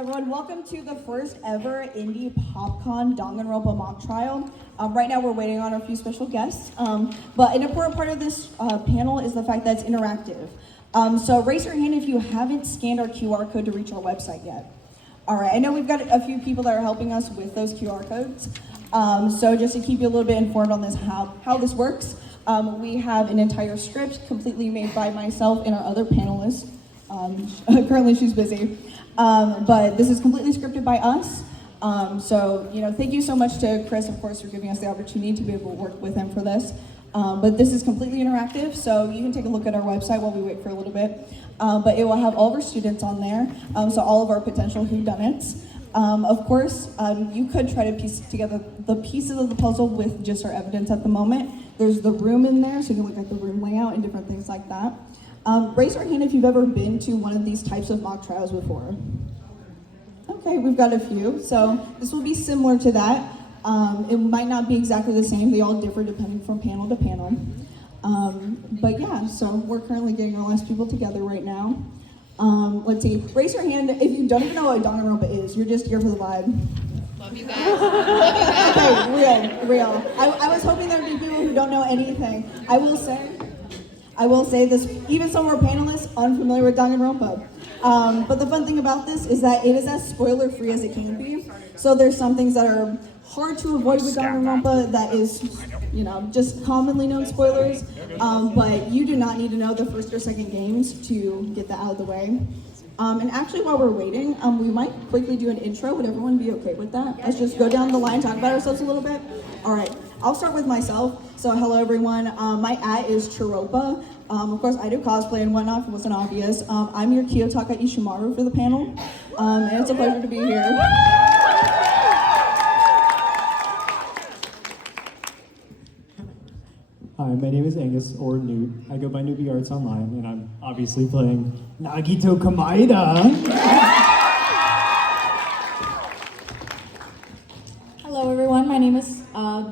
everyone. Welcome to the first ever Indy PopCon Danganronpa mock trial. Right now we're waiting on a few special guests, but an important part of this panel is the fact that it's interactive. So raise your hand if you haven't scanned our QR code to reach our website yet. All right, I know we've got a few people that are helping us with those QR codes. So just to keep you a little bit informed on this, how this works, we have an entire script completely made by myself and our other panelist. Currently she's busy. But this is completely scripted by us. So, thank you so much to Chris, of course, for giving us the opportunity to be able to work with him for this. But this is completely interactive, so you can take a look at our website while we wait for a little bit. But it will have all of our students on there, so all of our potential whodunits. Of course, you could try to piece together the pieces of the puzzle with just our evidence at the moment. There's the room in there, so you can look at the room layout and different things like that. Raise your hand if you've ever been to one of these types of mock trials before. Okay, we've got a few. So this will be similar to that. It might not be exactly the same. They all differ depending from panel to panel. But yeah, so we're currently getting our last people together right now. Let's see, raise your hand if you don't even know what Danganronpa is. You're just here for the vibe. Love you guys. Love you guys. Okay, real. I was hoping there'd be people who don't know anything. I will say this, even some of our panelists unfamiliar with Danganronpa. But the fun thing about this is that it is as spoiler-free as it can be. So there's some things that are hard to avoid with Danganronpa that is, just commonly known spoilers. But you do not need to know the first or second games to get that out of the way. And actually, while we're waiting, we might quickly do an intro. Would everyone be okay with that? Let's just go down the line, talk about ourselves a little bit. All right, I'll start with myself. So hello, everyone. My @ is Chiropa. Of course, I do cosplay and whatnot, if it wasn't obvious. I'm your Kiyotaka Ishimaru for the panel, and it's a pleasure to be here. Hi, my name is Angus, or Newt. I go by Newbie Arts online, and I'm obviously playing Nagito Kamaeda. Hello everyone, my name is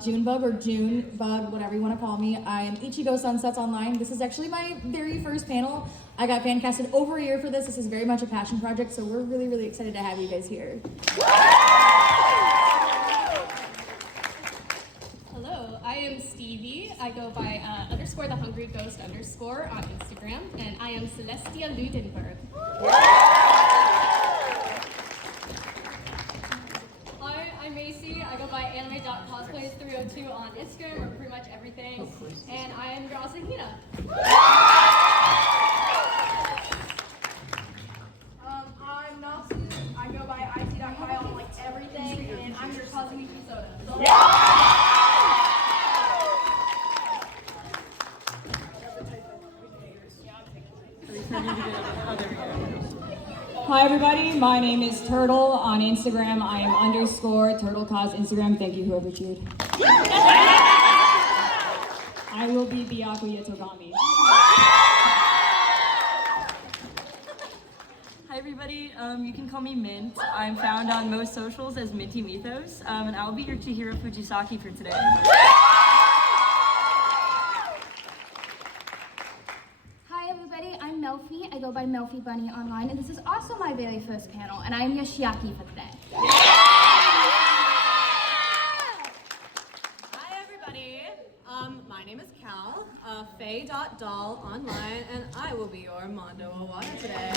Junebug, or Junebug, whatever you want to call me. I am Ichigo Sunsets Online. This is actually my very first panel. I got fan casted over a year for this. This is very much a passion project, so we're really, really excited to have you guys here. Hello, I am Stevie. I go by _the Hungry Ghost _ on Instagram, and I am Celestia Ludenberg. Hi, I'm Macy. I go by anime.cosplays302 on Instagram, or pretty much everything, and I am your Asahina. I'm Natsu. I go by IT.Kyle on everything, and I'm your Kazumichi Soda. Hi everybody, my name is Turtle. On Instagram, I am _TurtleCos Instagram. Thank you, whoever cheered. I will be Byaku Yatogami. Hi everybody, you can call me Mint. I'm found on most socials as Minty Mythos, and I'll be your Chihiro Fujisaki for today. Hi everybody, I'm Melfi. I go by Melfi Bunny online, and this is also my very first panel, and I'm Yoshiaki for today. Hi everybody, my name is Cal, Faye.doll online, and I will be your Mondo Owada today.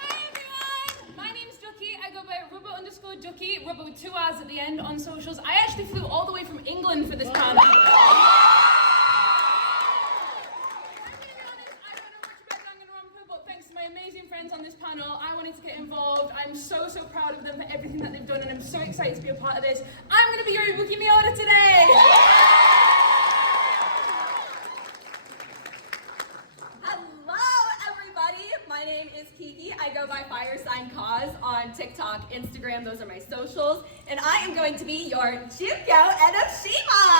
Hi everyone, my name's Ducky. I go by Rubbo_Ducky, Rubbo with 2 R's at the end on socials. I actually flew all the way from England for this panel. Amazing friends on this panel. I wanted to get involved. I'm so proud of them for everything that they've done, and I'm so excited to be a part of this. I'm going to be your Ibuki Miota today! Hello everybody, my name is Kiki. I go by FireSignCause on TikTok, Instagram, those are my socials, and I am going to be your Jukyo Enoshima!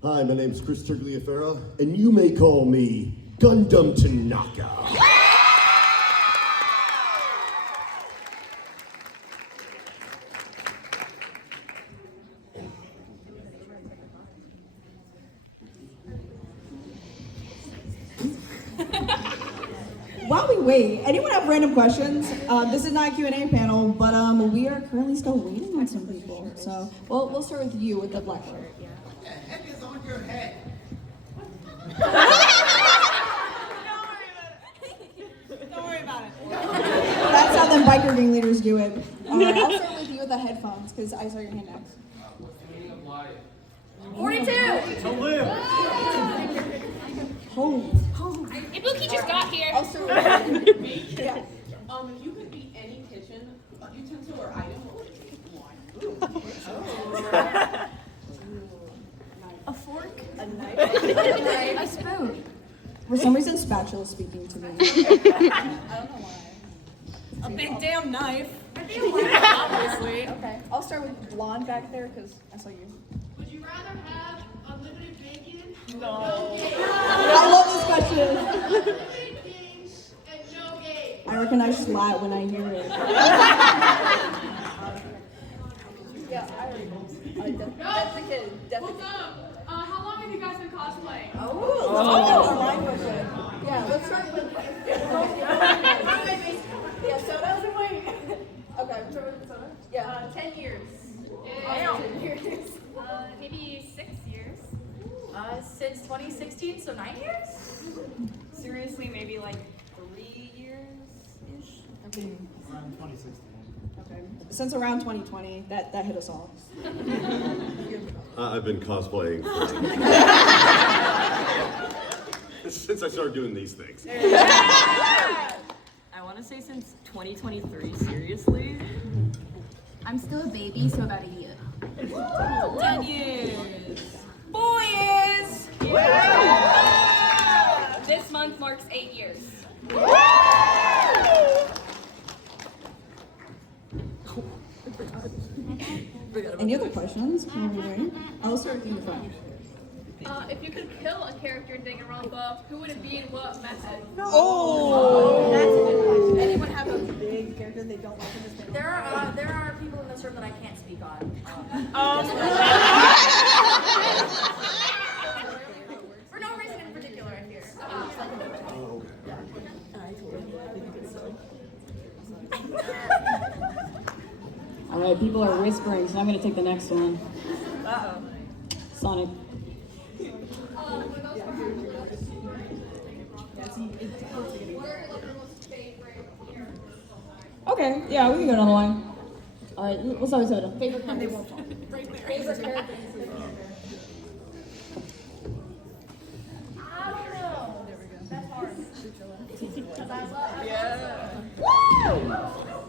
Hi, my name's Chris Tergliafera, and you may call me Gundam Tanaka. while we wait, anyone have random questions? This is not a Q&A panel, but we are currently still waiting on some people. So we'll start with you with the black one. What the heck is on your head? Don't worry about it. That's how them biker gang leaders do it. I'll start with you with the headphones, because I saw your hand next. 42! To live. Ibuki just got here. I'll start with Yeah. If you could be any kitchen utensil or item, what would you want? A fork? A knife? A spoon. For some reason, spatula is speaking to me. I don't know why. A big damn knife. Obviously. Okay. I'll start with blonde back there, because I saw you. Would you rather have unlimited bacon? No. I love this question. Unlimited games and no games. I recognize slat when I hear it. Yeah, I already know. That's the kid. What's up? How long have you guys been cosplaying? Oh, line question. Yeah, let's start with. Yeah, sodas and wait. Okay, start with soda. Yeah. 10 years. Damn. 10 years. Maybe 6 years. Since 2016, so 9 years? Seriously, maybe like 3 years-ish? Around 2016. Okay. Since around 2020, that hit us all. I've been cosplaying since I started doing these things. I want to say since 2023, seriously? I'm still a baby, so about a year. 10 years. 4 years. This month marks 8 years. Any other questions? I'll start with you in the front. If you could kill a character in Danganronpa, who would it be and what method? Oh! That's a good question. Anyone have a big character they don't like in this panel? There are people in this room that I can't speak on. For no reason in particular, I fear. All right, people are whispering, so I'm gonna take the next one. Uh-oh. Sonic. Okay, yeah, we can go down the line. All right, what's up with Soda? Favorite character? Favorite character? I don't know. That's hard. Because I love Woo!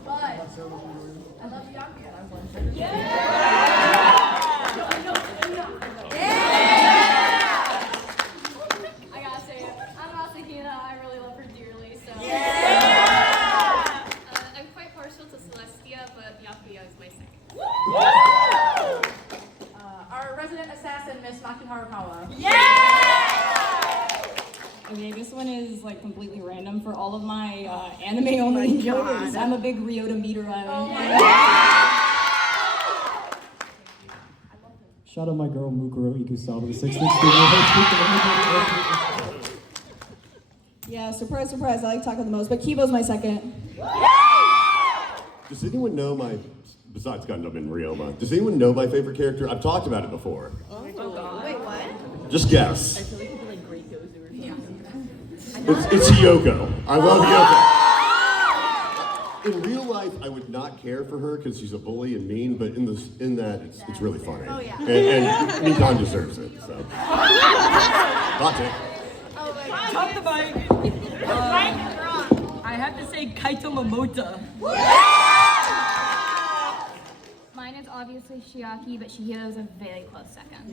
But I love Bianca and I was like, I gotta say it. I'm not Sakina. I really love her dearly. So. I'm quite partial to Celestia, but Yakuya is my second. our resident assassin, Miss Maki Harukawa. Okay, this one is like completely random for all of my anime only viewers. I'm a big Ryota Meteorite. Shout out my girl Mukuro Ikusawa, the 6th studio. Yeah, surprise, surprise. I like Taco the most, but Kibo's my second. Does anyone know besides Gundam and Ryoma, does anyone know my favorite character? I've talked about it before. Oh, God. Wait, what? Just guess. I feel like it'd be like Great Gozu or something. It's Hiyoko. I love Hiyoko. In real life, I would not care for her because she's a bully and mean, but in that, it's really funny. Oh, yeah. And Nikon deserves it, so. Hot take. Top the bike. I have to say Kaito Momota. Mine is obviously Shiaki, but Shihiro is a very close second. I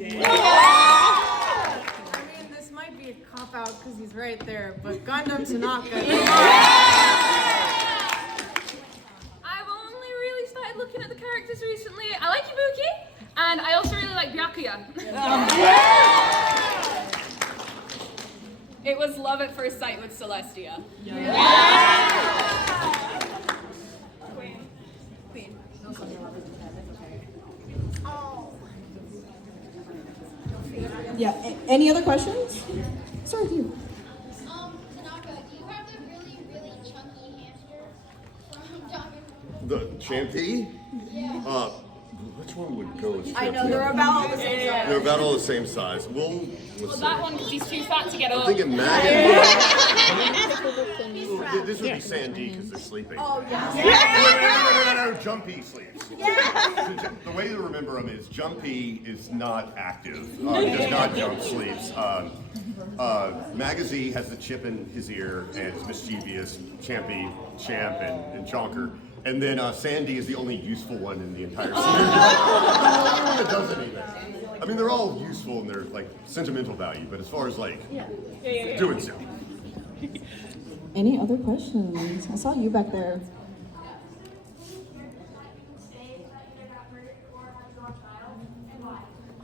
mean, this might be a cop-out because he's right there, but Gundam Tanaka. I've only really started looking at the characters recently. I like Ibuki, and I also really like Byakuya. It was love at first sight with Celestia. Queen. Yeah, any other questions? Start with you. Tanaka, do you have to really The Champy? Which one would go with Champy? I know, they're about all the same size. They're about all the same size. Well, let's That see. one, because he's too fat to get I'm up. thinking Maggie. This would be Sandy because they're sleeping. Oh, yeah. No, Jumpy sleeps. The way to remember him is Jumpy is not active. Does not jump, sleeps. Magazine has the chip in his ear and is mischievous. Champy, Champ, and Chonker. And then Sandy is the only useful one in the entire series. It doesn't even. I mean, they're all useful in their like sentimental value, but as far as like doing stuff. Any other questions? I saw you back there.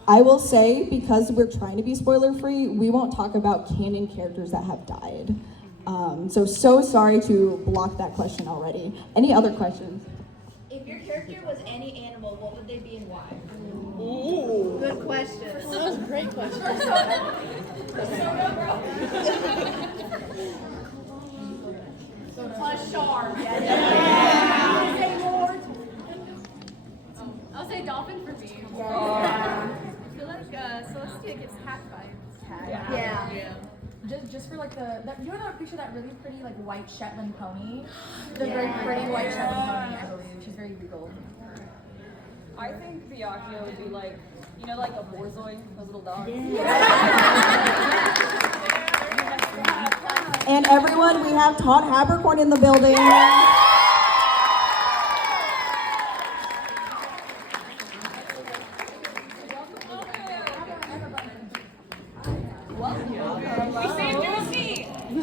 I will say, because we're trying to be spoiler free, we won't talk about canon characters that have died. So sorry to block that question already. Any other questions? If your character was any animal, what would they be and why? Ooh. Good question. That was a great question. A shark. I'll say dolphin for me. I feel like Celestia gets hacked by a cat. Yeah. Just for like you know that picture, that really pretty like white Shetland pony? The very pretty white Shetland pony, I believe. She's very regal. I think Byakuya would be like, you know, like a Borzoi, those little dogs. And everyone, we have Todd Haberkorn in the building.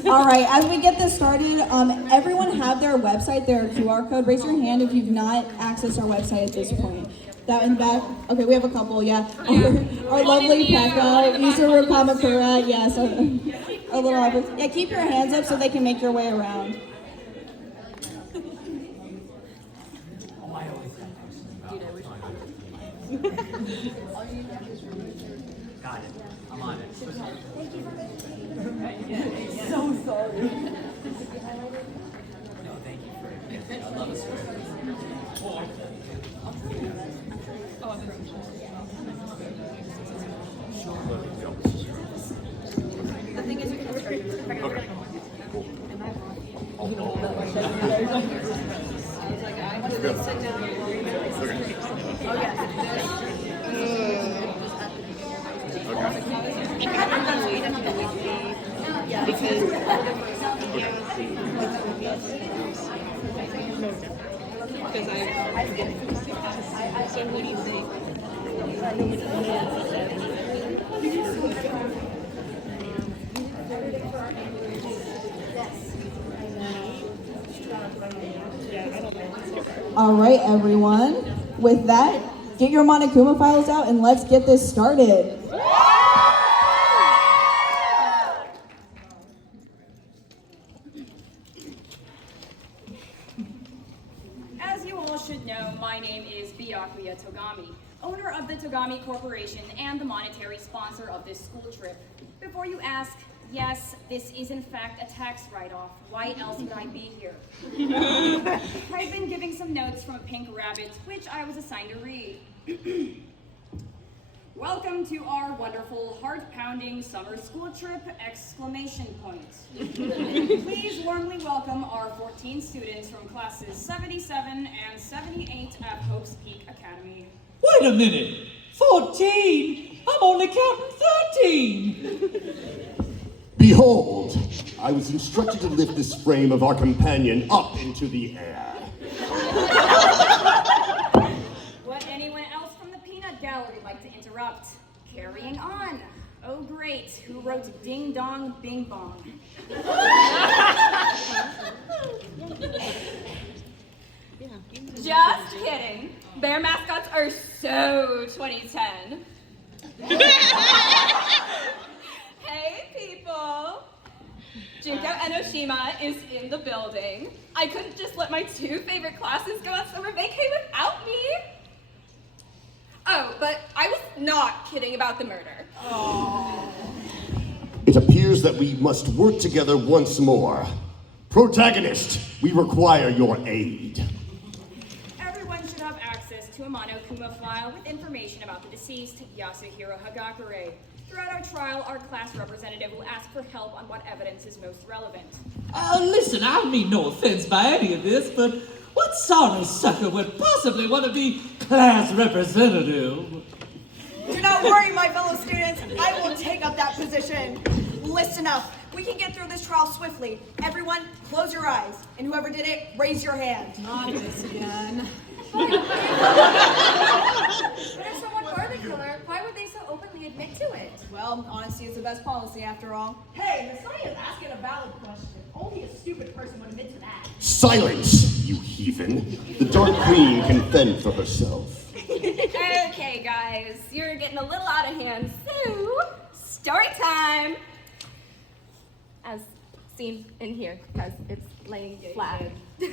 All right, as we get this started, everyone have their website, their QR code. Raise your hand if you've not accessed our website at this point. That in back. Okay, we have a couple, yeah. Our lovely Pekka, Isuru Kamakura, yes. Our little office. Yeah, keep your hands up so they can make your way around. Got it. I'm on it. So sorry. No, thank you for it. I love it. The thing is, you can start. I want to sit down. Oh, yeah. So what do you think? All right, everyone. With that, get your Monokuma files out and let's get this started. As you all should know, my name is Byakuya Togami, owner of the Togami Corporation and the monetary sponsor of this school trip. Before you ask, yes, this is in fact a tax write-off. Why else would I be here? I've been giving some notes from a pink rabbit, which I was assigned to read. Welcome to our wonderful, heart-pounding summer school trip, ! Please warmly welcome our 14 students from classes 77 and 78 at Hope's Peak Academy. Wait a minute! 14? I'm only counting 13! Behold, I was instructed to lift this frame of our companion up into the air. Would anyone else from the peanut gallery like to interrupt? Carrying on. Oh great, who wrote Ding Dong Bing Bong? Just kidding. Bear mascots are so 2010. Hey people! Junko Enoshima is in the building. I couldn't just let my two favorite classes go on summer vacay without me. Oh, but I was not kidding about the murder. It appears that we must work together once more. Protagonist, we require your aid. to a Monokuma File with information about the deceased Yasuhiro Hagakure. Throughout our trial, our class representative will ask for help on what evidence is most relevant. Listen, I mean no offense by any of this, but what sorry sucker would possibly want to be class representative? Do not worry, my fellow students. I will take up that position. Listen up. We can get through this trial swiftly. Everyone, close your eyes. And whoever did it, raise your hand. Not this again. But if someone were the killer, why would they so openly admit to it? Well, honesty is the best policy after all. Hey, Messiah is asking a valid question. Only a stupid person would admit to that. Silence, you heathen. The Dark Queen can fend for herself. Okay, guys, you're getting a little out of hand. So, story time. As seen in here, because it's laying flat. The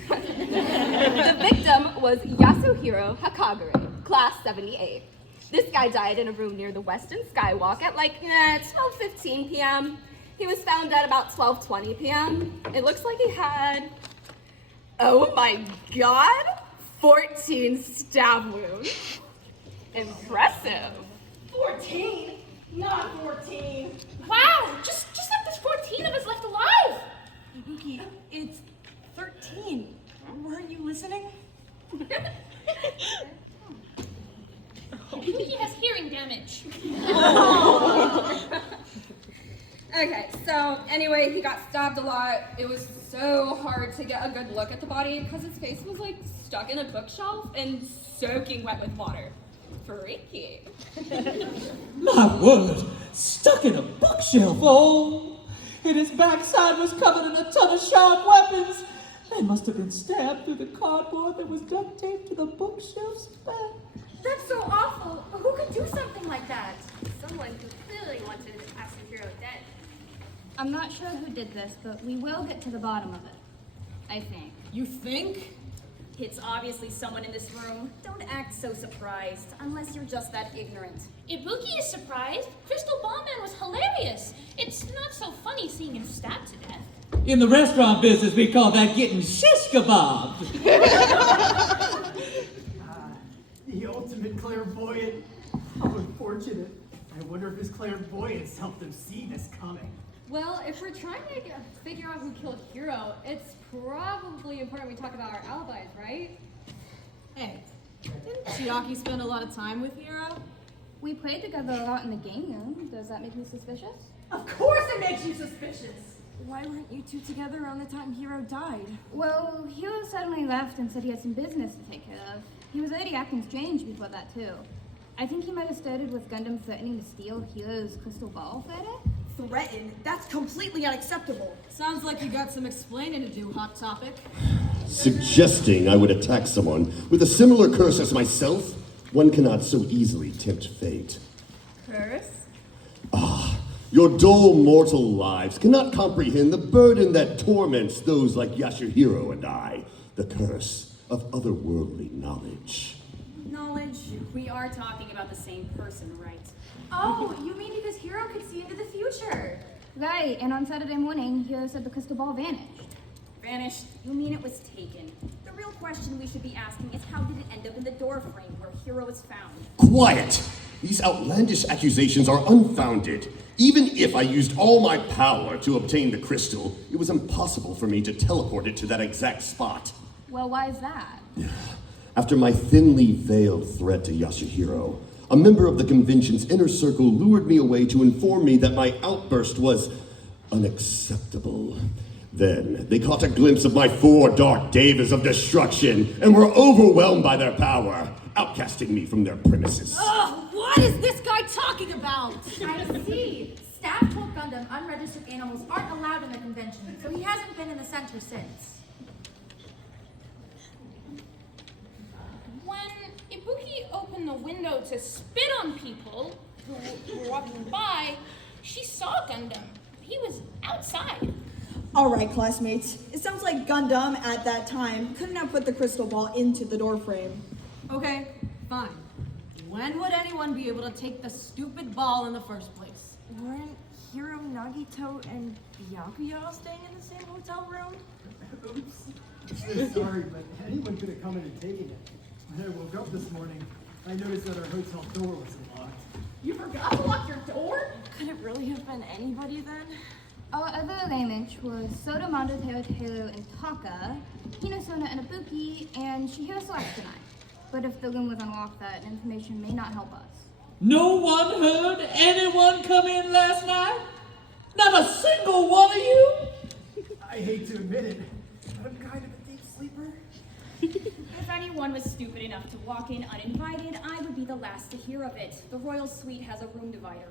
victim was Yasuhiro Hakagure, class 78. This guy died in a room near the Western Skywalk at like 12:15 p.m. He was found at about 12:20 p.m. It looks like he had, oh my god, 14 stab wounds. Impressive. 14? Not 14. Wow, just like there's 14 of us left alive. Ibuki, it's 13. Weren't you listening? He has hearing damage. Okay, so anyway, he got stabbed a lot. It was so hard to get a good look at the body because his face was like stuck in a bookshelf and soaking wet with water. Freaky. My word, stuck in a bookshelf, oh! And his backside was covered in a ton of sharp weapons. They must have been stabbed through the cardboard that was duct taped to the bookshelf's back. That's so awful. Who could do something like that? Someone who clearly wanted Yasuhiro dead. I'm not sure who did this, but we will get to the bottom of it. I think. You think? It's obviously someone in this room. Don't act so surprised, unless you're just that ignorant. Ibuki is surprised. Crystal Ball Man was hilarious. It's not so funny seeing him stabbed to death. In the restaurant business, we call that getting shish kebabbed. The ultimate clairvoyant. How unfortunate. I wonder if his clairvoyance helped him see this coming. Well, if we're trying to figure out who killed Hiro, it's probably important we talk about our alibis, right? Hey, didn't Chiaki spend a lot of time with Hiro? We played together a lot in the game room. Does that make me suspicious? Of course it makes you suspicious. Why weren't you two together around the time Hiro died? Well, Hiro suddenly left and said he had some business to take care of. He was already acting strange before that, too. I think he might have started with Gundam threatening to steal Hiro's crystal ball further. Threatened? That's completely unacceptable. Sounds like you got some explaining to do, Hot Topic. Suggesting I would attack someone with a similar curse as myself? One cannot so easily tempt fate. Curse? Ah, your dull mortal lives cannot comprehend the burden that torments those like Yasuhiro and I. The curse of otherworldly knowledge. Knowledge? We are talking about the same person, right? Oh, you mean because Hiro could see into the future? Right, and on Saturday morning, Hiro said the crystal ball vanished. Vanished? You mean it was taken? The real question we should be asking is how did it end up in the door frame where Hiro was found? Quiet! These outlandish accusations are unfounded. Even if I used all my power to obtain the crystal, it was impossible for me to teleport it to that exact spot. Well, why is that? After my thinly veiled threat to Yasuhiro, a member of the convention's inner circle lured me away to inform me that my outburst was unacceptable. Then they caught a glimpse of my 4 dark davas of destruction and were overwhelmed by their power, outcasting me from their premises. Ugh, what is this guy talking about? I see. Staff told Gundam unregistered animals aren't allowed in the convention, so he hasn't been in the center since. When Ibuki opened the window to spit on people who were walking by, she saw Gundam. He was outside. All right, classmates. It sounds like Gundam at that time couldn't have put the crystal ball into the door frame. Okay, fine. When would anyone be able to take the stupid ball in the first place? Weren't Hiro, Nagito, and Byakuya staying in the same hotel room? Oops. Sorry, but anyone could have come in and taken it. When I woke up this morning, I noticed that our hotel door was unlocked. You forgot to lock your door? Could it really have been anybody then? Our other image was Soda Mondo Teoteru and Taka, Hinasona and Ibuki, and Shihiro Select tonight. But if the room was unlocked, that information may not help us. No one heard anyone come in last night? Not a single one of you? I hate to admit it, but I'm kind of a deep sleeper. If anyone was stupid enough to walk in uninvited, I would be the last to hear of it. The royal suite has a room divider.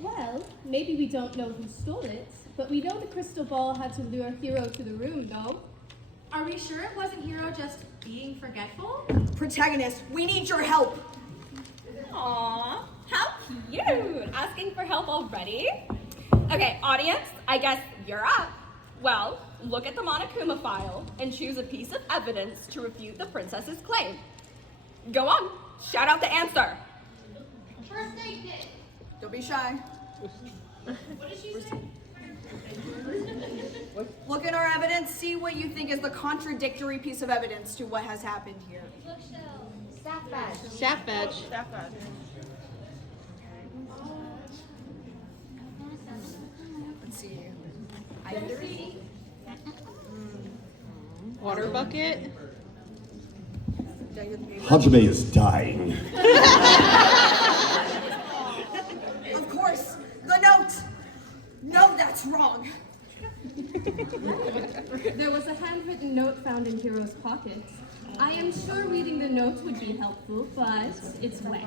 Well, maybe we don't know who stole it, but we know the crystal ball had to lure Hero to the room, though. Are we sure it wasn't Hero just being forgetful? Protagonist, we need your help. Aww, how cute! Asking for help already? Okay, audience, I guess you're up. Well, look at the Monokuma File and choose a piece of evidence to refute the princess's claim. Go on, shout out the answer. First aid kit. Don't be shy. What did she say? Look at our evidence, see what you think is the contradictory piece of evidence to what has happened here. Bookshelf. Staff badge. Staff badge. Let's see. Water bucket. Hajime is dying. Of course, the note. No, that's wrong. There was a handwritten note found in Hero's pocket. I am sure reading the note would be helpful, but it's wet.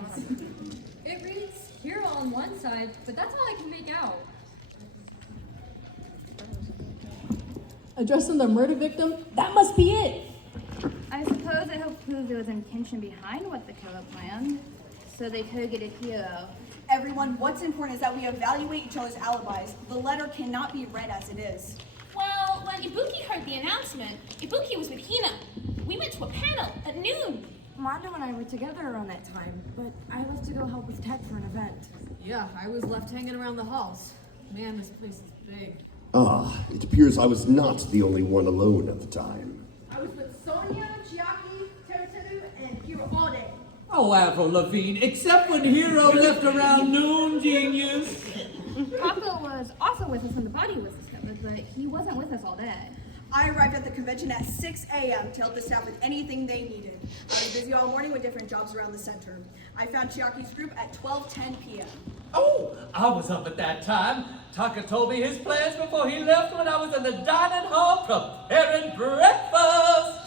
It reads Hero on one side, but that's all I can make out. Addressing the murder victim? That must be it. I suppose it helped prove there was intention behind what the killer planned, so they targeted Hero. Everyone, what's important is that we evaluate each other's alibis. The letter cannot be read as it is. Well, when Ibuki heard the announcement, Ibuki was with Hina. We went to a panel at noon. Mondo and I were together around that time, but I left to go help with tech for an event. Yeah, I was left hanging around the halls. Man, this place is big. Ah, it appears I was not the only one alone at the time. I was with Sonia, Chiaki, Teruteru, and Hiro all day. Oh, Avril Lavigne, except when Hero left around noon, genius. Taka was also with us when the body was discovered, but he wasn't with us all day. I arrived at the convention at 6 a.m. to help the staff with anything they needed. I was busy all morning with different jobs around the center. I found Chiaki's group at 12:10 p.m. Oh, I was up at that time. Taka told me his plans before he left when I was in the dining hall preparing breakfast.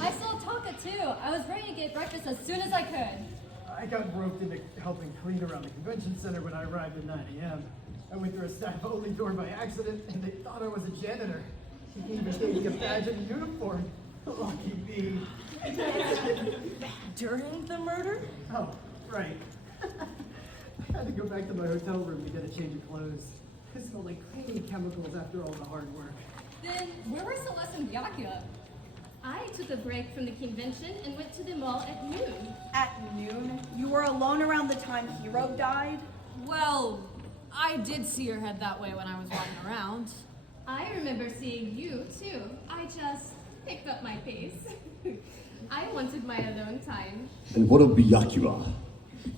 I saw Taka too. I was ready to get breakfast as soon as I could. I got roped into helping clean around the convention center when I arrived at 9 a.m. I went through a staff-only door by accident, and they thought I was a janitor. He even gave me a badge and uniform. Lucky me. During the murder? Oh, right. I had to go back to my hotel room to get a change of clothes. It smelled like cleaning chemicals after all the hard work. Then where were Celeste and Byakuya? I took a break from the convention and went to the mall at noon. At noon? You were alone around the time Hero died? Well, I did see her head that way when I was walking around. I remember seeing you, too. I just picked up my pace. I wanted my alone time. And what of Byakuya?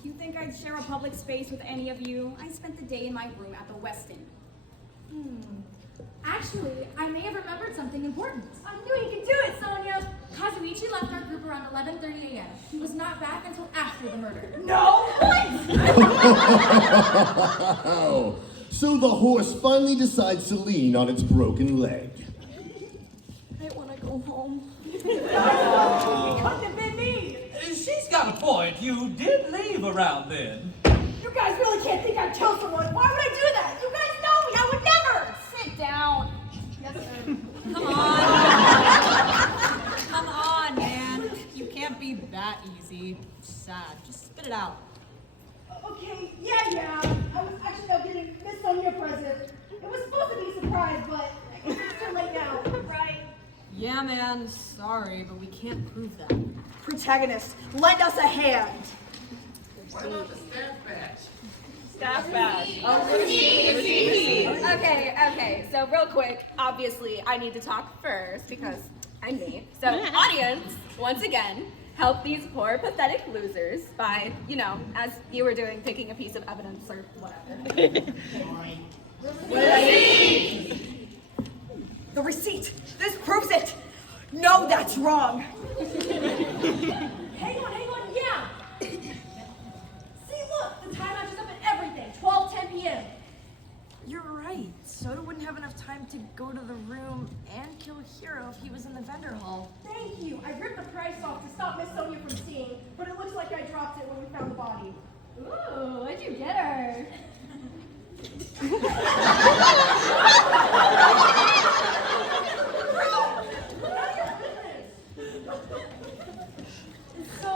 You think I'd share a public space with any of you? I spent the day in my room at the Westin. Actually, I may have remembered something important. I knew you could do it, Sonia! Kazuichi left our group around 11:30 a.m. He was not back until after the murder. No! Oh, so the horse finally decides to lean on its broken leg. I want to go home. It couldn't have been me! She's got a point. You did leave around then. You guys really can't think I'd kill someone. Why would I do that? You guys know me. I would never! Sit down. Yes, sir. Come on. Come on, man. You can't be that easy. Sad. Just spit it out. Okay, yeah. I was actually out getting Miss Sonia a present. It was supposed to be a surprise, but I guess it's too late now, right? Yeah, man. Sorry, but we can't prove that. Protagonist, lend us a hand. What about the staff badge? Staff badge. Okay, so real quick, obviously I need to talk first because and me. So, audience, once again, help these poor, pathetic losers by, as you were doing, picking a piece of evidence or whatever. The receipt! This proves it! No, that's wrong! Hang on, yeah! See, look, the time matches up and everything, 12:10 p.m. You're right. Soda wouldn't have enough time to go to the room and kill Hiro if he was in the vendor hall. Thank you. I ripped the price off to stop Miss Sonia from seeing, but it looks like I dropped it when we found the body. Ooh, what'd you get her? So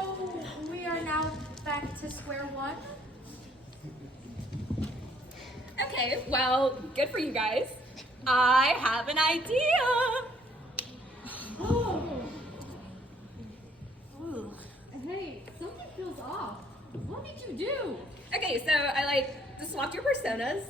we are now back to square one. Okay, well, good for you guys. I have an idea. Ooh. Hey, something feels off. What did you do? Okay, so I swapped your personas,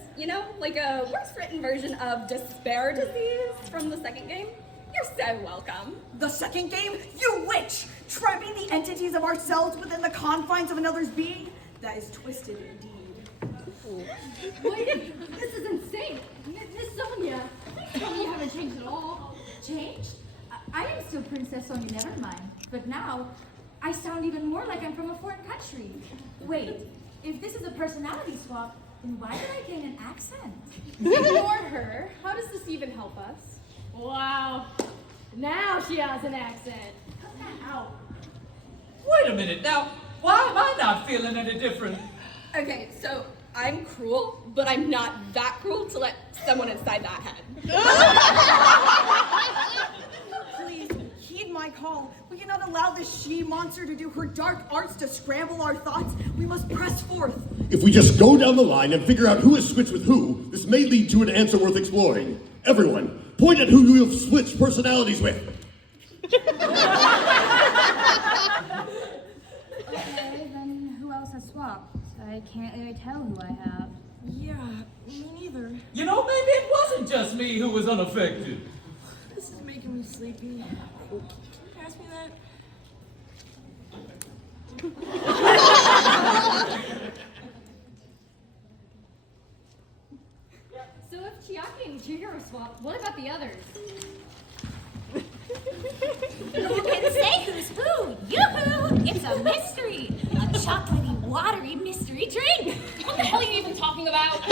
like a worse written version of Despair Disease from the second game. You're so welcome. The second game? You witch! Trapping the entities of ourselves within the confines of another's being? That is twisted indeed. Wait, this is insane. Miss Sonia, please tell me you haven't changed at all. Changed? I am still Princess Sonia Nevermind, but now I sound even more like I'm from a foreign country. Wait, if this is a personality swap, then why did I gain an accent? Ignore her. How does this even help us? Wow. Now she has an accent. Cut that out. Wait a minute, now, why am I not feeling any different? Okay, so I'm cruel, but I'm not that cruel to let someone inside that head. Please, heed my call. We cannot allow this she-monster to do her dark arts to scramble our thoughts. We must press forth. If we just go down the line and figure out who has switched with who, this may lead to an answer worth exploring. Everyone, point at who you have switched personalities with. Okay, then who else has swapped? I can't really tell who I have. Yeah, me neither. You know, maybe it wasn't just me who was unaffected. This is making me sleepy. Can you pass me that? So if Chiaki and Chihiro swap, what about the others? Who can say who's who? Yoo-hoo! It's a mystery! A chocolatey, watery mystery drink! What the hell are you even talking about?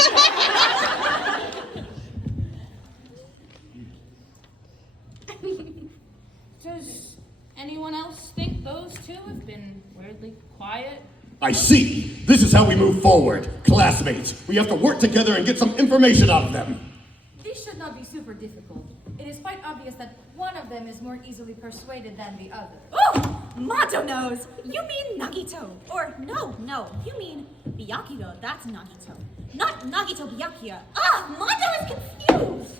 Does anyone else think those two have been weirdly quiet? I see. This is how we move forward. Classmates, we have to work together and get some information out of them. This should not be super difficult. It is quite obvious that one of them is more easily persuaded than the other. Oh! Mato knows! You mean Nagito. Or no, you mean Byakuya. That's Nagito. Not Nagito Byakuya. Ah! Mato is confused!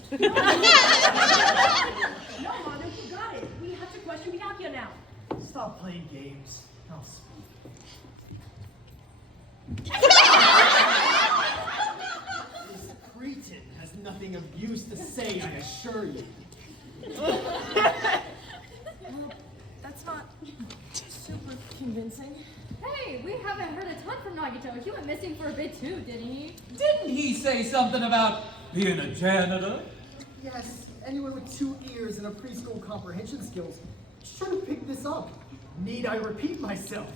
No, Manu, you got it. We have to question Byakuya now. Stop playing games. I'll speak. This cretin has nothing of use to say, I assure you. Well, that's not super convincing. Hey, we haven't heard a ton from Nagito. He went missing for a bit too, didn't he? Didn't he say something about being a janitor? Yes, anyone with 2 ears and a preschool comprehension skills should have picked this up. Need I repeat myself?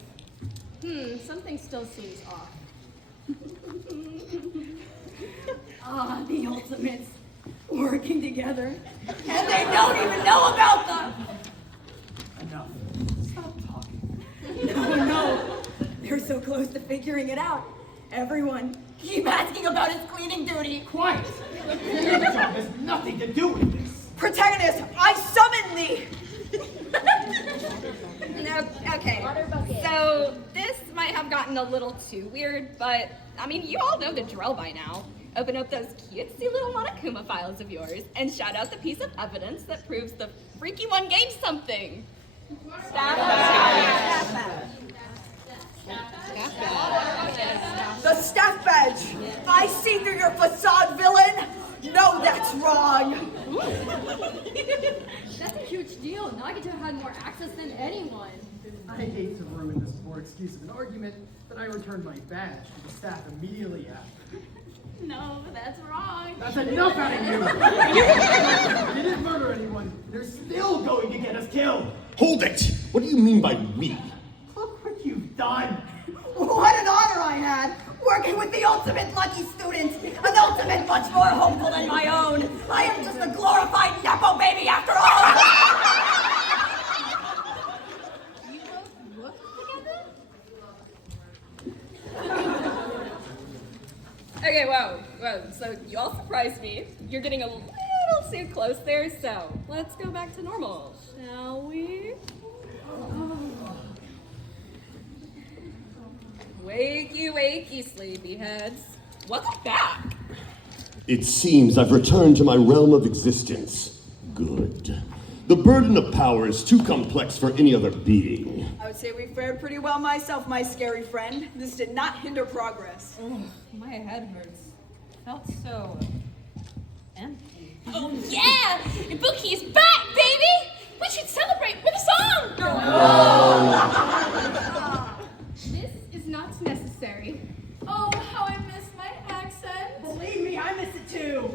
Something still seems off. Ah, the ultimates working together, and they don't even know about them. Enough. Stop talking. No, they're so close to figuring it out. Everyone, keep asking about his cleaning duty. Quiet! Your job has nothing to do with this. Protagonist, I summon thee. No, okay. So this might have gotten a little too weird, but I mean, you all know the drill by now. Open up those cutesy little Monokuma files of yours and shout out the piece of evidence that proves the freaky one gained something. Staff badge. The staff badge. I see through your facade, villain. No, that's wrong. That's a huge deal. Nagito had more access than anyone. I hate to ruin this poor excuse of an argument, but I returned my badge to the staff immediately after. No, that's wrong. That's enough out of you! You didn't murder anyone. You're still going to get us killed! Hold it! What do you mean by we? Look what you've done! What an honor I had, working with the ultimate lucky student, an ultimate much more hopeful than my own. I am just a glorified Nepo baby after all! You both look Okay, whoa. So you all surprised me. You're getting a little too close there, so let's go back to normal, shall we? Wakey, wakey, sleepyheads. Welcome back. It seems I've returned to my realm of existence. Good. The burden of power is too complex for any other being. I would say we fared pretty well myself, my scary friend. This did not hinder progress. My head hurts. Felt so empty. Oh yeah! Ibuki is back, baby! We should celebrate with a song! This is not necessary. Oh, how I miss my accent. Believe me, I miss it too.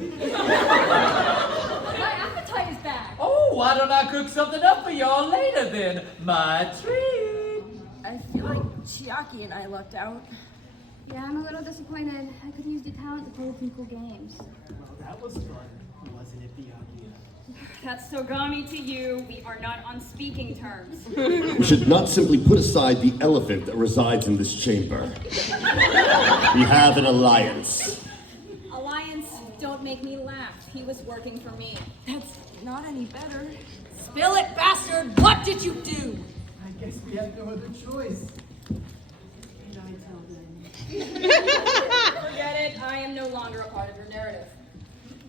My appetite is back. Oh, why don't I cook something up for y'all later then? My treat. I feel like Chiaki and I lucked out. Yeah, I'm a little disappointed. I could use the talent to play some cool games. Well, that was fun, wasn't it, Byakuya? That's Togami to you. We are not on speaking terms. We should not simply put aside the elephant that resides in this chamber. We have an alliance. Alliance, don't make me laugh. He was working for me. That's not any better. Spill it, bastard! What did you do? I guess we had no other choice. Forget it. I am no longer a part of your narrative.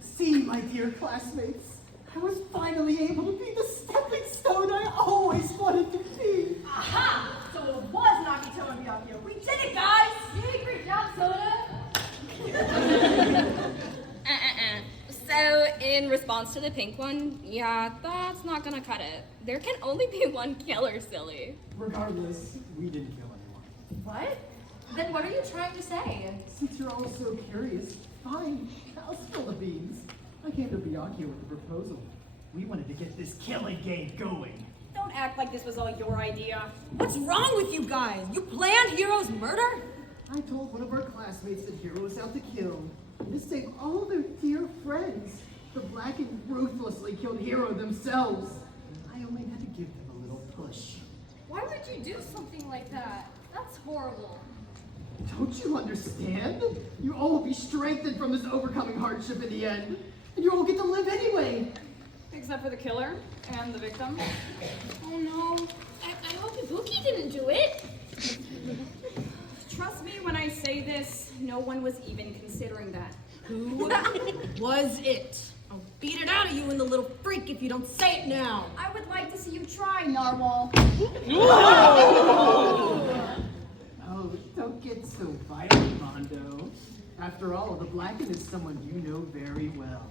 See, my dear classmates, I was finally able to be the stepping stone I always wanted to be. Aha! So it was Nagito and Byakuya. We did it, guys! Yay, great job, Soda! So, in response to the pink one, yeah, that's not gonna cut it. There can only be one killer, silly. Regardless, we didn't kill anyone. What? Then what are you trying to say? Since you're all so curious, fine, I'll spill the beans. I came to Byakuya with a proposal. We wanted to get this killing game going. Don't act like this was all your idea. What's wrong with you guys? You planned Hero's murder? I told one of our classmates that Hero was out to kill, and to save all their dear friends. The Blacken ruthlessly killed Hero themselves. I only had to give them a little push. Why would you do something like that? That's horrible. Don't you understand? You all will be strengthened from this overcoming hardship in the end, and you all get to live anyway. Except for the killer and the victim. Oh no. I hope Ibuki didn't do it. Trust me when I say this, no one was even considering that. Who was it? I'll beat it out of you in the little freak if you don't say it now. I would like to see you try, Narwhal. Oh, don't get so violent, Mondo. After all, the Blacken is someone you know very well.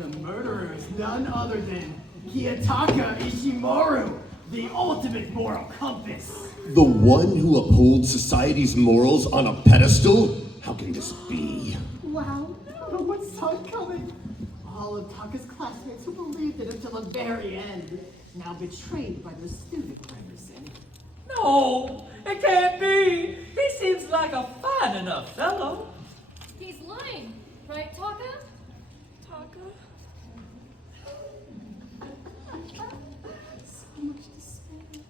The murderer is none other than Kiyotaka Ishimaru, the ultimate moral compass. The one who upholds society's morals on a pedestal? How can this be? Wow, no one saw it coming. All of Taka's classmates who believed it until the very end, now betrayed by their student representative. No, it can't be. He seems like a fine enough fellow. He's lying, right, Taka?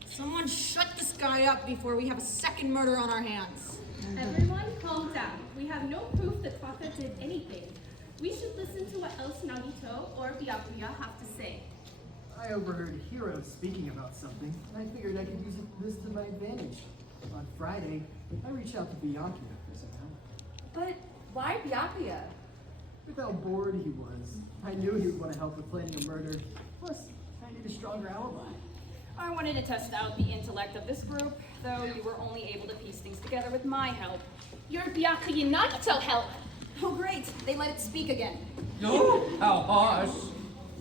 Someone shut this guy up before we have a second murder on our hands. Everyone calm down. We have no proof that Taka did anything. We should listen to what else Nagito or Byakuya have to say. I overheard Hiro speaking about something, and I figured I could use this to my advantage. On Friday, I reached out to Byakuya for some help. But why Byakuya? With how bored he was, I knew he would want to help with planning a murder. Plus, I need a stronger alibi. I wanted to test out the intellect of this group, though you were only able to piece things together with my help. Your Byakuya Nagito help. Oh great, they let it speak again. Oh, how harsh.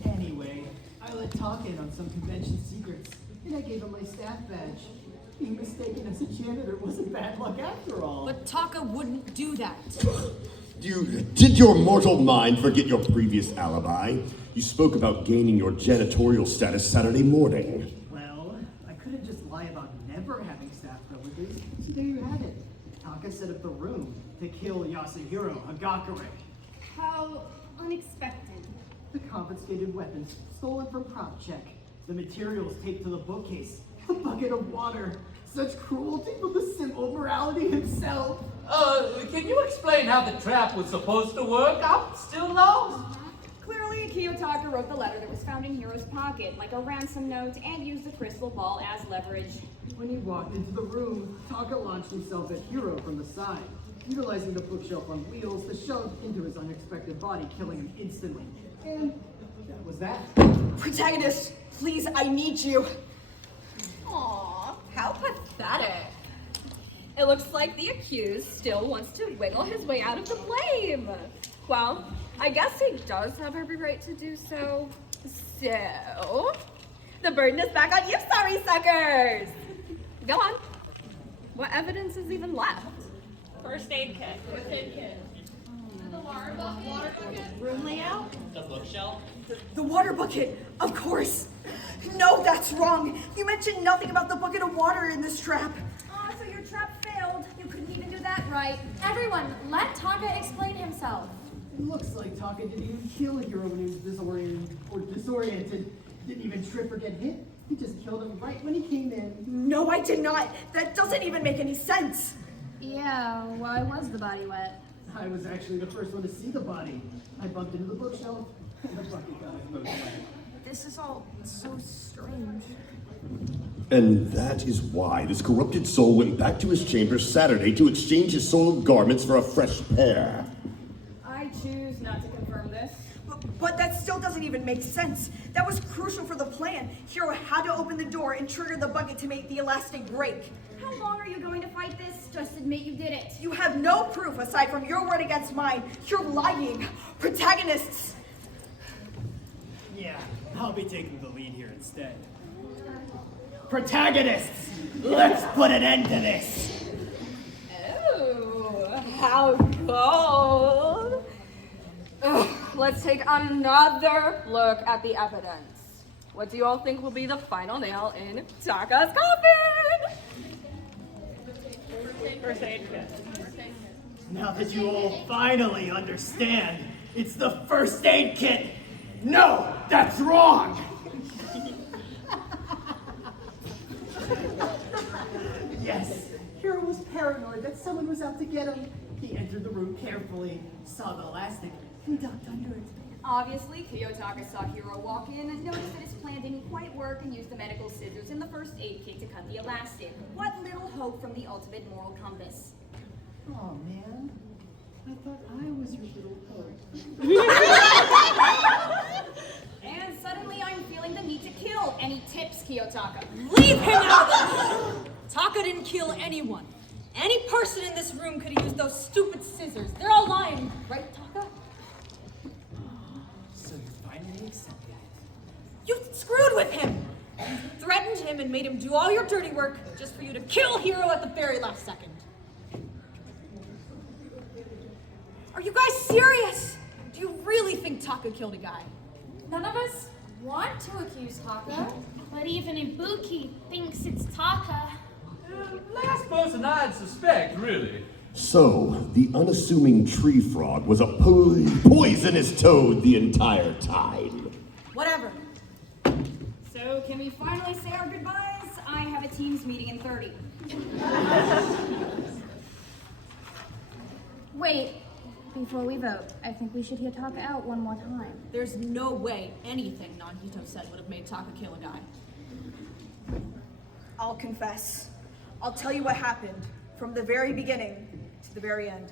Anyway, I let Talk in on some convention secrets, and I gave him my staff badge. Being mistaken as a janitor wasn't bad luck after all. But Taka wouldn't do that. Did your mortal mind forget your previous alibi? You spoke about gaining your janitorial status Saturday morning. Well, I couldn't just lie about never having staff privileges, so there you have it. Taka set up the room to kill Yasuhiro Hagakure. How unexpected. The confiscated weapons stolen from prop check. The materials taped to the bookcase. A bucket of water. Such cruelty from the simple morality himself. Can you explain how the trap was supposed to work? I'm still lost. Clearly, Kiyotaka wrote the letter that was found in Hiro's pocket, like a ransom note, and used the crystal ball as leverage. When he walked into the room, Taka launched himself at Hiro from the side, utilizing the bookshelf on wheels to shove into his unexpected body, killing him instantly. And that was that. Protagonist, please, I need you. Aw, how pathetic. It looks like the accused still wants to wiggle his way out of the blame. Well, I guess he does have every right to do so. So, the burden is back on you, sorry suckers. Go on. What evidence is even left? First aid kit. First aid kit. The water bucket. Room layout? The bookshelf. The water bucket, of course. No, that's wrong. You mentioned nothing about the bucket of water in this trap. Oh, so your trap failed. You couldn't even do that right. Everyone, let Taka explain himself. It looks like Taka didn't even kill Hiro when he was disoriented. Didn't even trip or get hit. He just killed him right when he came in. No, I did not. That doesn't even make any sense. Yeah, why was the body wet? I was actually the first one to see the body. I bumped into the bookshelf, and the bucket got exposed. This is all so strange. And that is why this corrupted soul went back to his chamber Saturday to exchange his soiled garments for a fresh pair. I choose not to confirm this. But that still doesn't even make sense. That was crucial for the plan. Hiro had to open the door and trigger the bucket to make the elastic break. How long are you going to fight this? Just admit you did it. You have no proof aside from your word against mine. You're lying. Protagonists. Yeah, I'll be taking the lead here instead. Protagonists! Let's put an end to this! Oh, how cold. Ugh, let's take another look at the evidence. What do you all think will be the final nail in Taka's coffin? First aid kit. Now that you all finally understand, it's the first aid kit! No, that's wrong! Yes, Hiro was paranoid that someone was out to get him. He entered the room carefully, saw the elastic, and ducked under it. Obviously, Kiyotaka saw Hiro walk in and noticed that his plan didn't quite work and used the medical scissors in the first aid kit to cut the elastic. What little hope from the ultimate moral compass. Oh man, I thought I was your little hope. And suddenly I'm feeling the need to kill. Any tips, Kiyotaka? Leave him out of this! Taka didn't kill anyone. Any person in this room could have used those stupid scissors. They're all lying, right, Taka? So you finally accepted it. You screwed with him. You threatened him and made him do all your dirty work just for you to kill Hiro at the very last second. Are you guys serious? Do you really think Taka killed a guy? None of us want to accuse Taka. But even Ibuki thinks it's Taka. Last person I'd suspect, really. So, the unassuming tree frog was a poisonous toad the entire time. Whatever. So can we finally say our goodbyes? I have a Teams meeting in 30. Wait, before we vote, I think we should hear Taka out one more time. There's no way anything Nagito said would have made Taka kill a guy. I'll confess. I'll tell you what happened from the very beginning to the very end.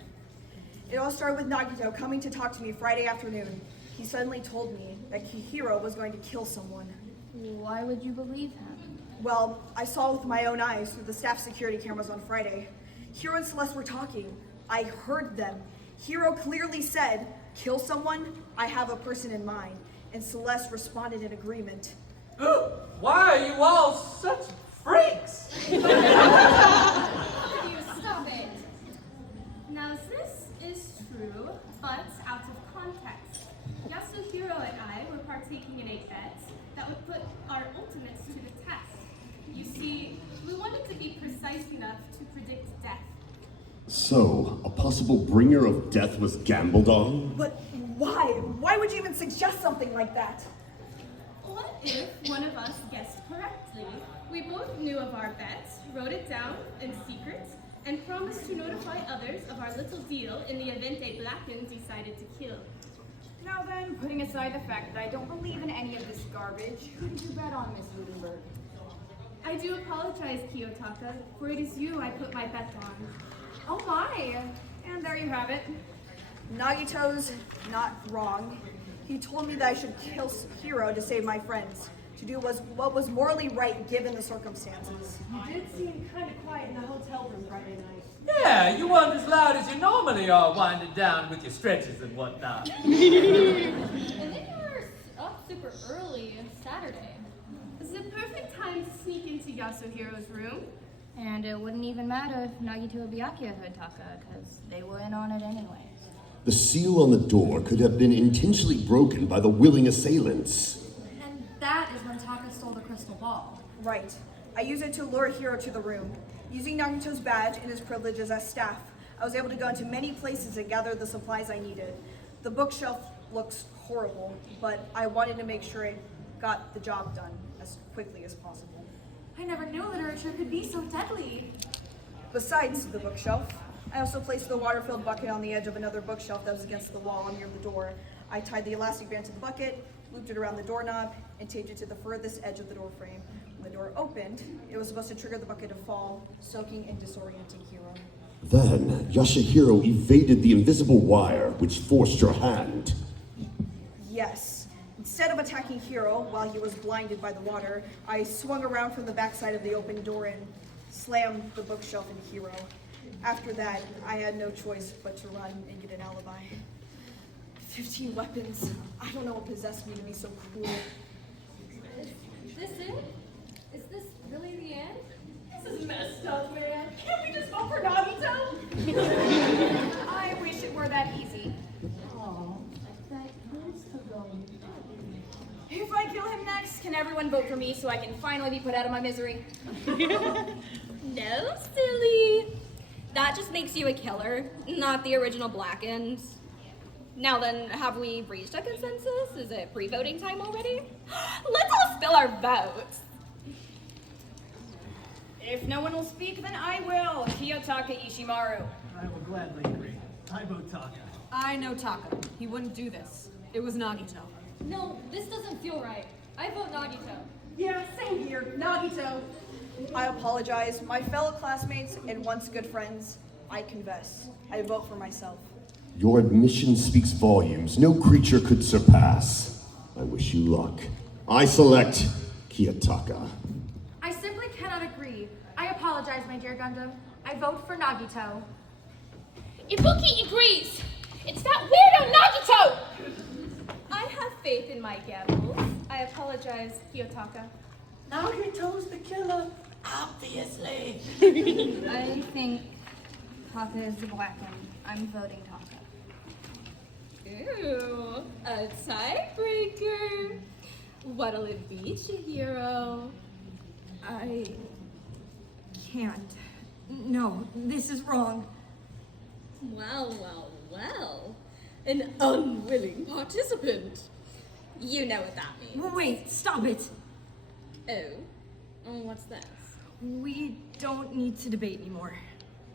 It all started with Nagito coming to talk to me Friday afternoon. He suddenly told me that Hiro was going to kill someone. Why would you believe him? Well, I saw with my own eyes through the staff security cameras on Friday. Hiro and Celeste were talking. I heard them. Hiro clearly said, "Kill someone, I have a person in mind." and Celeste responded in agreement. Why are you all such freaks? You stop it. Now this is true, but out of context. Yasuhiro and I were partaking in a bet that would put our ultimates to the test. You see, we wanted to be precise enough to predict death. So, a possible bringer of death was gambled on? But why? Why would you even suggest something like that? What if one of us guessed correctly? We both knew of our bet, wrote it down in secret, and promised to notify others of our little deal in the event a Blacken decided to kill. Now then, putting aside the fact that I don't believe in any of this garbage, who did you bet on, Miss Ludenberg? I do apologize, Kiyotaka, for it is you I put my bet on. Oh my! And there you have it. Nagito's not wrong. He told me that I should kill Hiro to save my friends, to do what was morally right given the circumstances. You did seem kind of quiet in the hotel room Friday night. Yeah, you weren't as loud as you normally are, winding down with your stretches and whatnot. And then you were up super early on Saturday. This is a perfect time to sneak into Yasuhiro's room. And it wouldn't even matter if Nagito or Byakuya heard Taka, because they were in on it anyways. The seal on the door could have been intentionally broken by the willing assailants. And that is when Taka stole the crystal ball. Right. I used it to lure Hiro to the room. Using Nagito's badge and his privileges as staff, I was able to go into many places and gather the supplies I needed. The bookshelf looks horrible, but I wanted to make sure I got the job done as quickly as possible. I never knew literature could be so deadly. Besides the bookshelf, I also placed the water-filled bucket on the edge of another bookshelf that was against the wall near the door. I tied the elastic band to the bucket, looped it around the doorknob, and taped it to the furthest edge of the door frame. When the door opened, it was supposed to trigger the bucket to fall, soaking and disorienting Hiro. Then, Yasuhiro evaded the invisible wire, which forced your hand. Yes. Instead of attacking Hiro while he was blinded by the water, I swung around from the backside of the open door and slammed the bookshelf into Hiro. After that, I had no choice but to run and get an alibi. 15 weapons. I don't know what possessed me to be so cruel. Is this it? Is this really the end? This is messed up, man. Can't we just vote for Nagito? I wish it were that easy. Oh, that is Togomi. If I kill him next, can everyone vote for me so I can finally be put out of my misery? No, silly. That just makes you a killer, not the original Blackens. Now then, have we reached a consensus? Is it pre-voting time already? Let's all spill our votes. If no one will speak, then I will. Kiyotaka Ishimaru. I will gladly agree. I vote Taka. I know Taka. He wouldn't do this. It was Nagito. No, this doesn't feel right. I vote Nagito. Yeah, same here. Nagito. I apologize. My fellow classmates and once good friends, I confess. I vote for myself. Your admission speaks volumes no creature could surpass. I wish you luck. I select Kiyotaka. I simply cannot agree. I apologize, my dear Gundam. I vote for Nagito. Ibuki agrees! It's that weirdo Nagito! I have faith in my gambles. I apologize, Kiyotaka. Nagito's the killer, obviously. I think Taka is the Blacken. I'm voting Taka. Ooh, a tiebreaker. What'll it be, Chihiro? I can't. No, this is wrong. Well, well, well. An unwilling participant. You know what that means. Wait, stop it. Oh, what's this? We don't need to debate anymore.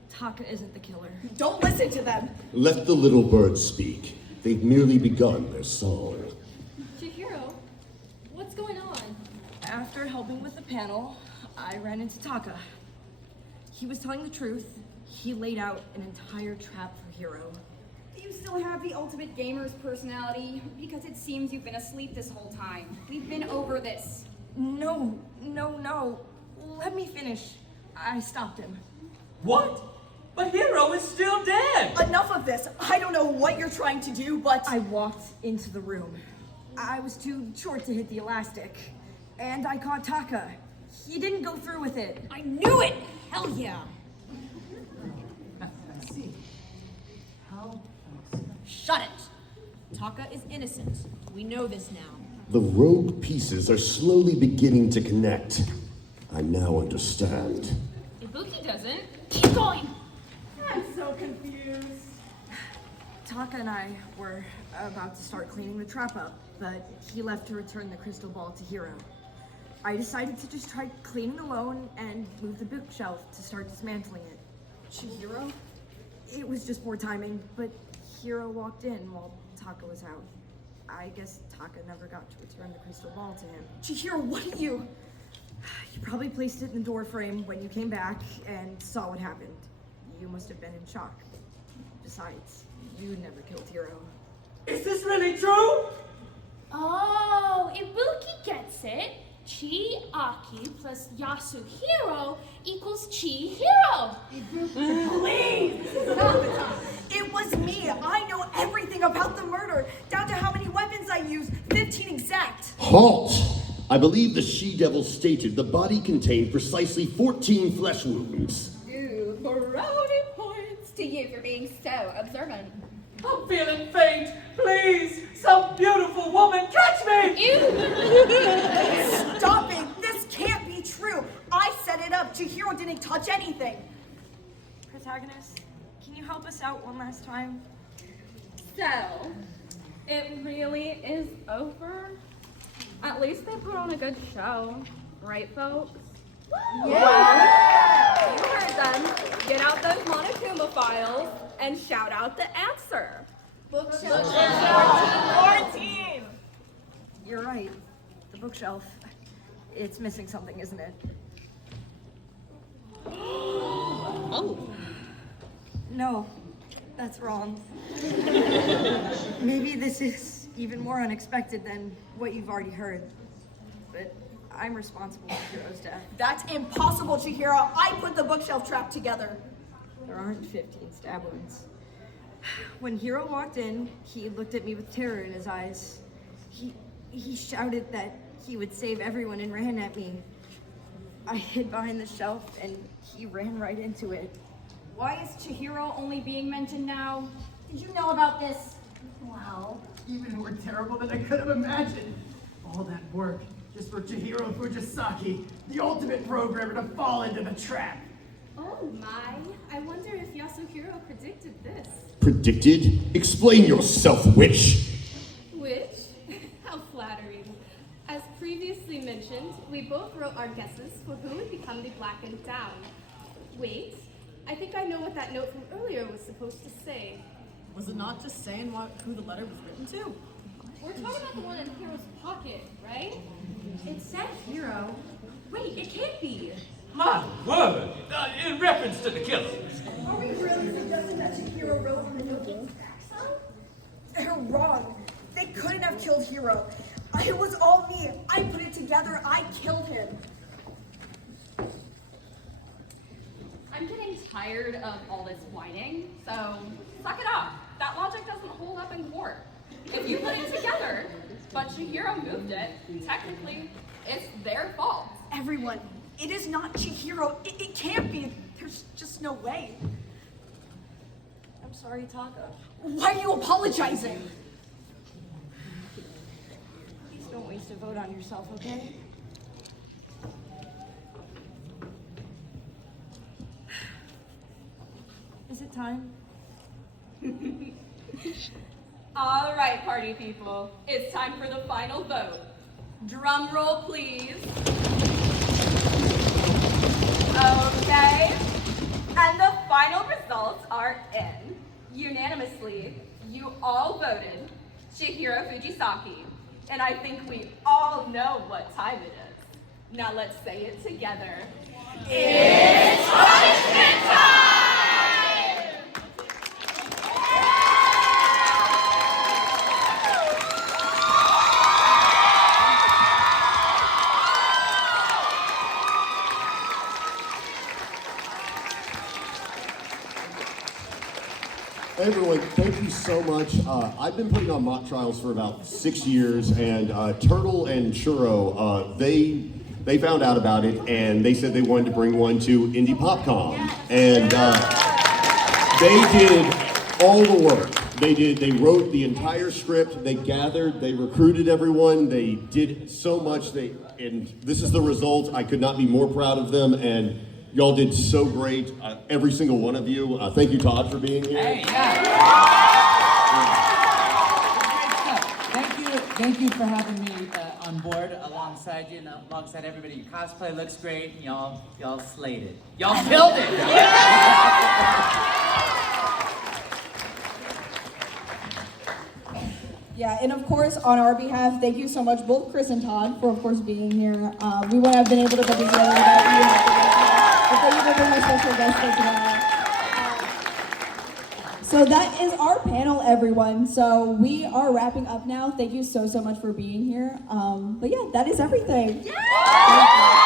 Taka isn't the killer. Don't listen to them! Let the little birds speak. They've merely begun their song. Chihiro, what's going on? After helping with the panel, I ran into Taka. He was telling the truth. He laid out an entire trap for Hiro. Do you still have the ultimate gamer's personality? Because it seems you've been asleep this whole time. We've been over this. No. Let me finish. I stopped him. What? But Hiro is still dead! Enough of this. I don't know what you're trying to do, but... I walked into the room. I was too short to hit the elastic. And I caught Taka. He didn't go through with it. I knew it! Hell yeah! I see. How? Shut it! Taka is innocent. We know this now. The rogue pieces are slowly beginning to connect. I now understand. Ibuki doesn't. Keep going! I'm so confused. Taka and I were about to start cleaning the trap up, but he left to return the crystal ball to Hiro. I decided to just try cleaning alone and move the bookshelf to start dismantling it. Chihiro? It was just poor timing, but Hiro walked in while Taka was out. I guess Taka never got to return the crystal ball to him. Chihiro, what are you? You probably placed it in the door frame when you came back and saw what happened. You must have been in shock. Besides, you never killed Hiro. Is this really true? Oh, Ibuki gets it. Chi-Aki plus Yasuhiro equals Chi-Hiro. Please! It was me. I know everything about the murder, down to how many weapons I used, 15 exact. Halt! I believe the she-devil stated the body contained precisely 14 flesh wounds. Ooh, brownie points to you for being so observant. I'm feeling faint. Please, some beautiful woman catch me! Stop it! This can't be true. I set it up. Chihiro didn't touch anything. Protagonist, can you help us out one last time? So, it really is over? At least they put on a good show, right, folks? Yeah! You heard them. Get out those Monokuma files and shout out the answer. Bookshelf. 14! You're right. The bookshelf. It's missing something, isn't it? Oh. No, that's wrong. Maybe this is even more unexpected than what you've already heard. But I'm responsible for Hiro's death. That's impossible, Chihiro. I put the bookshelf trap together. There aren't 15 stab wounds. When Hiro walked in, he looked at me with terror in his eyes. He shouted that he would save everyone and ran at me. I hid behind the shelf and he ran right into it. Why is Chihiro only being mentioned now? Did you know about this? Wow, even more terrible than I could have imagined. All that work just for Chihiro Fujisaki, the ultimate programmer, to fall into the trap. Oh my, I wonder if Yasuhiro predicted this. Predicted? Explain yourself, witch! Which, how flattering. As previously mentioned, we both wrote our guesses for who would become the Blackened Down. Wait, I think I know what that note from earlier was supposed to say. Was it not just saying who the letter was written to? We're talking about the one in Hiro's pocket, right? It said Hiro. Wait, it can't be. My word! In reference to the killer. Are we really suggesting that Chihiro wrote on the notebook? They're wrong. They couldn't have killed Hiro. It was all me. I put it together. I killed him. I'm getting tired of all this whining, so suck it up. That logic doesn't hold up in court. If you put it together, but Chihiro moved it, technically, it's their fault. Everyone, it is not Chihiro. It can't be. There's just no way. I'm sorry, Taka. Why are you apologizing? Please don't waste a vote on yourself, okay? Is it time? All right, party people. It's time for the final vote. Drum roll, please. Okay. And the final results are in. Unanimously, you all voted Chihiro Fujisaki. And I think we all know what time it is. Now let's say it together. It's punishment time! everyone, thank you so much. I've been putting on mock trials for about 6 years, and Turtle and Churro, they found out about it, and they said they wanted to bring one to Indy PopCon. And they did all the work. They wrote the entire script, they gathered, they recruited everyone, they did so much, and this is the result. I could not be more proud of them, and y'all did so great, every single one of you. Thank you, Todd, for being here. Hey, yeah. Thank you for having me on board alongside you, and alongside everybody. Your cosplay looks great, and y'all slayed it. Y'all killed it. Yeah, and of course, on our behalf, thank you so much, both Chris and Todd, for of course being here. We wouldn't have been able to put this together without you. But thank you for being my special guest as well. So that is our panel, everyone. So we are wrapping up now. Thank you so much for being here. But yeah, that is everything. Yeah!